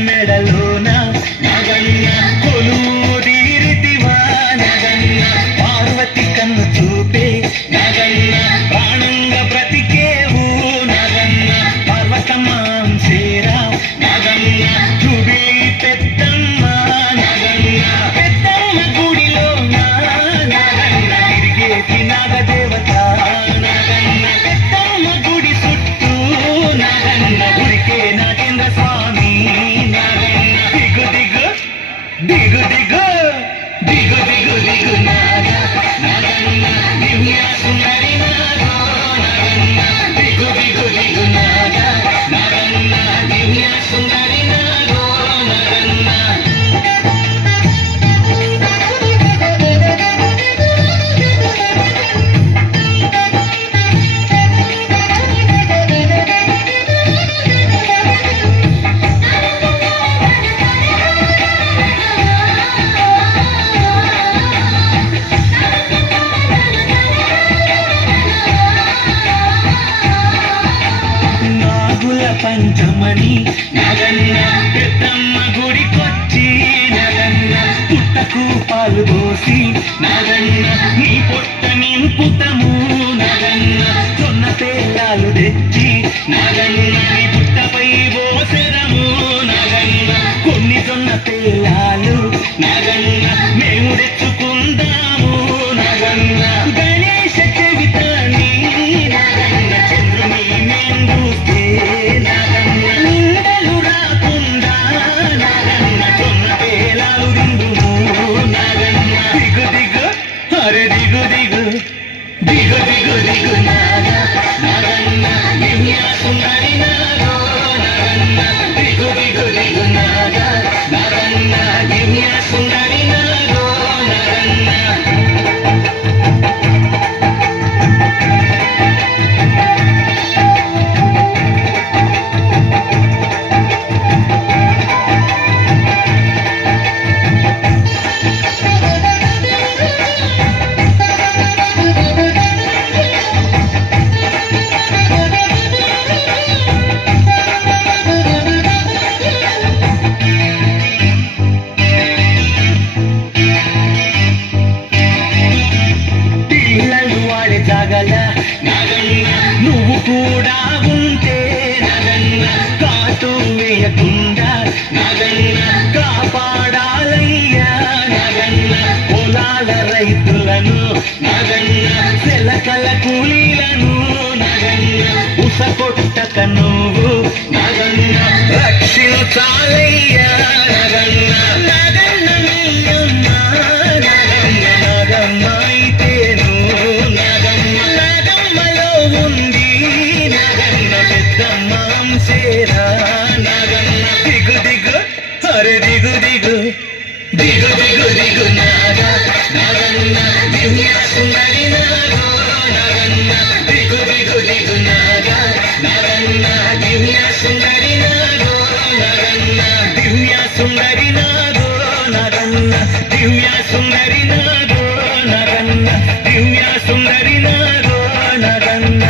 మెడలోన నగన్న కొలుదీరితివా నగన్న పార్వతి కన్ను చూపే నగన్న ప్రాణంగా బ్రతికేవు నగన్న పార్వతమ్మ చేరా నగన్న చూబి పెద్దమ్మ నగన్న పెద్దమ్మ గుడిలో నగన్న తిరిగేటి నాగదేవత నగన్న పెద్దమ్మ గుడి చుట్టూ నగన్న ఉరికే నాగేంద్ర స్వామి నగన్న దిగు దిగు దిగు దిగు దిగు దిగు దిగు నాగ నగన్న దివ్య సుందరి నాగో నగన్న దిగు దిగు దిగు నాగ నగన్న దివ్య సుందరి నాగో నగన్న నాగుల పంచమని నగన్న పెద్దమ్మ గుడికొచ్చి నగన్న పుట్టకు పాలు పోసి నగన్న నీ పొట్ట నింపుతము నగన్న జొన్న పేలాలు తెచ్చి నగన్న నీ పుట్టపై పోసెదము నగన్న కొన్ని జొన్న పేలాలు నగన్న మేము తెచ్చుకుందాము నగన్న గణేశ చవితాని నగన్న చంద్రుని మెందుకే నగన్న నిందలు రాకుండా నగన్న జొన్న పేలాలు విందుము నగన్న దిగు దిగు అరే దిగు దిగు దిగు దిగు దిగు నాగ నగన్న దివ్య సుందరి నాగో నగన్న దిగు దిగు దిగు నాగ నగన్న దివ్య సుందరి నాగో నగన్న పిల్లలు వాడే జాగల నగన్న నువ్వు కూడా ఉంటే నగన్న కాటు వేయకుండా నగన్న కాపాడాలయ్యా నగన్న పొలాల రైతులను నగన్న సెలకల కూలీలను నగన్న ఉస కొట్టక నువ్వు నగన్న రక్షించాలయ్యా